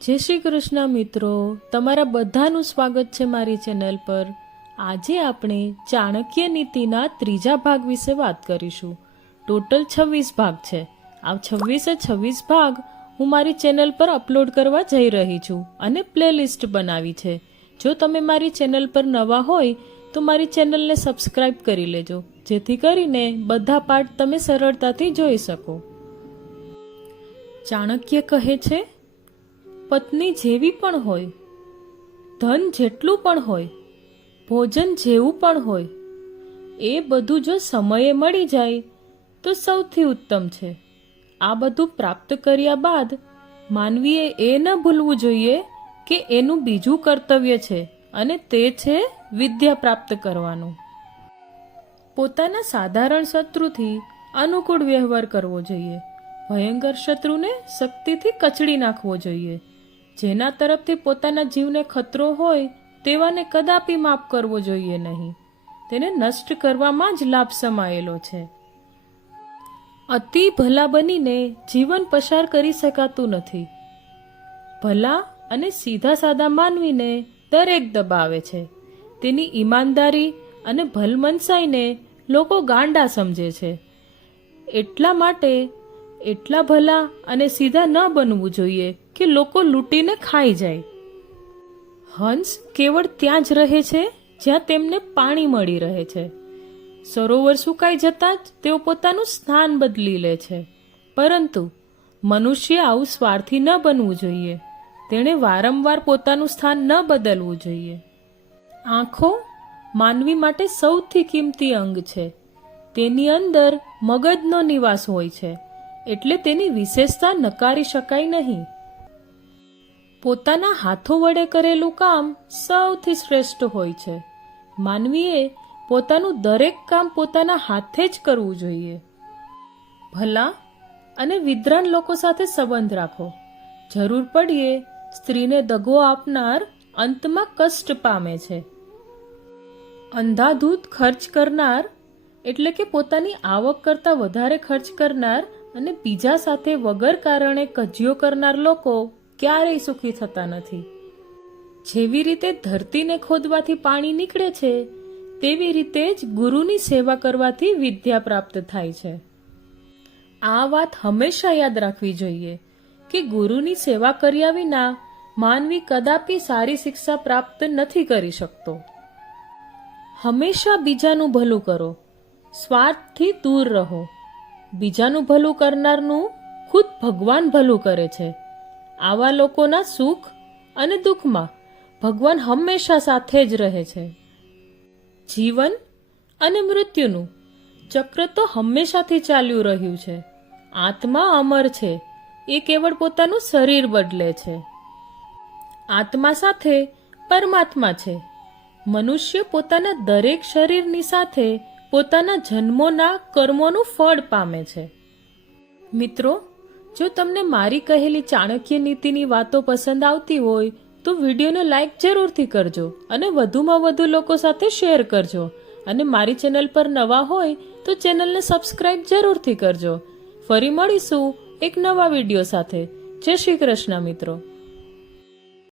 જય શ્રી કૃષ્ણ મિત્રો, તમારા બધાનું સ્વાગત છે મારી ચેનલ પર। આજે આપણે ચાણક્ય નીતિના ત્રીજા ભાગ વિશે વાત કરીશું। ટોટલ 26 ભાગ છે। આ 26 ભાગ હું મારી ચેનલ પર અપલોડ કરવા જઈ રહી છું અને પ્લેલિસ્ટ બનાવી છે। જો તમે મારી ચેનલ પર નવા હોય તો મારી ચેનલને સબસ્ક્રાઇબ કરી લેજો, જેથી કરીને બધા પાઠ તમે સરળતાથી જોઈ શકો। ચાણક્ય કહે છે, પત્ની જેવી પણ હોય, ધન જેટલું પણ હોય, ભોજન જેવું પણ હોય, એ બધું જો સમયે મળી જાય તો સૌથી ઉત્તમ છે। આ બધું પ્રાપ્ત કર્યા બાદ માનવીએ એ ન ભૂલવું જોઈએ કે એનું બીજું કર્તવ્ય છે અને તે છે વિદ્યા પ્રાપ્ત કરવાનું। પોતાના સાધારણ શત્રુથી અનુકૂળ વ્યવહાર કરવો જોઈએ। ભયંકર શત્રુને શક્તિથી કચડી નાખવો જોઈએ। જેના તરફથી પોતાના જીવને ખતરો હોય તેવાને કદાપી માફ કરવો જોઈએ નહીં। તેને નષ્ટ કરવામાં જ લાભ સમાયેલો છે। અતિ ભલા બનીને જીવન પસાર કરી શકાતું નથી। ભલા અને સીધા સાદા માનવીને દરેક દબાવે છે। તેની ઈમાનદારી અને ભલમનસાઈને લોકો ગાંડા સમજે છે। એટલા માટે એટલા ભલા અને સીધા ન બનવું જોઈએ કે લોકો લૂંટીને ખાઈ જાય। હંસ કેવળ ત્યાં જ રહે છે જ્યાં તેમને પાણી મળી રહે છે। સરોવર સુકાઈ જતાં જ તેઓ પોતાનું સ્થાન બદલી લે છે, પરંતુ મનુષ્ય આવું સ્વાર્થી ન બનવું જોઈએ। તેણે વારંવાર પોતાનું સ્થાન ન બદલવું જોઈએ। આંખો માનવી માટે સૌથી કિંમતી અંગ છે। તેની અંદર મગજનો નિવાસ હોય છે, એટલે તેની વિશેષતા નકારી શકાય નહીં। પોતાના હાથો વડે કરેલું કામ સૌથી શ્રેષ્ઠ હોય છે। માનવીએ પોતાનું દરેક કામ પોતાના હાથે જ કરવું જોઈએ। ભલા અને વિદ્વાન લોકો સાથે સંબંધ રાખો। જરૂર પડીએ સ્ત્રીને દગો આપનાર અંતમાં કષ્ટ પામે છે। અંધાધૂંધ ખર્ચ કરનાર એટલે કે પોતાની આવક કરતાં વધારે ખર્ચ કરનાર અને બીજા સાથે વગર કારણે કજિયો કરનાર લોકો ક્યારેય સુખી થતા નથી। જેવી રીતે ધરતીને ખોદવાથી પાણી નીકળે છે, તેવી રીતે જ ગુરુની સેવા કરવાથી વિદ્યા પ્રાપ્ત થાય છે। આ વાત હંમેશા યાદ રાખવી જોઈએ કે ગુરુની સેવા કર્યા વિના માનવી કદાપી સારી શિક્ષા પ્રાપ્ત નથી કરી શકતો। હંમેશા બીજાનું ભલું કરો, સ્વાર્થથી દૂર રહો। બીજાનું ભલું કરનારનું ખુદ ભગવાન ભલું કરે છે। આવા લોકોના સુખ અને દુઃખમાં ભગવાન હંમેશા સાથે જ રહે છે। જીવન અને મૃત્યુનું ચક્ર તો હંમેશાથી ચાલ્યું રહ્યું છે। આત્મા અમર છે, એ કેવળ પોતાનું શરીર બદલે છે। આત્મા સાથે પરમાત્મા છે। મનુષ્ય પોતાના દરેક શરીરની સાથે પોતાના જન્મોના કર્મોનું ફળ પામે છે। મિત્રો, જો તમને મારી કહેલી ચાણક્ય નીતિની વાતો પસંદ આવતી હોય તો વિડીયોને લાઈક જરૂરથી કરજો અને વધુમાં વધુ લોકો સાથે શેર કરજો। અને મારી ચેનલ પર નવા હોય તો ચેનલને સબસ્ક્રાઇબ જરૂરથી કરજો। ફરી મળીશું એક નવા વિડીયો સાથે। જય શ્રી કૃષ્ણ મિત્રો।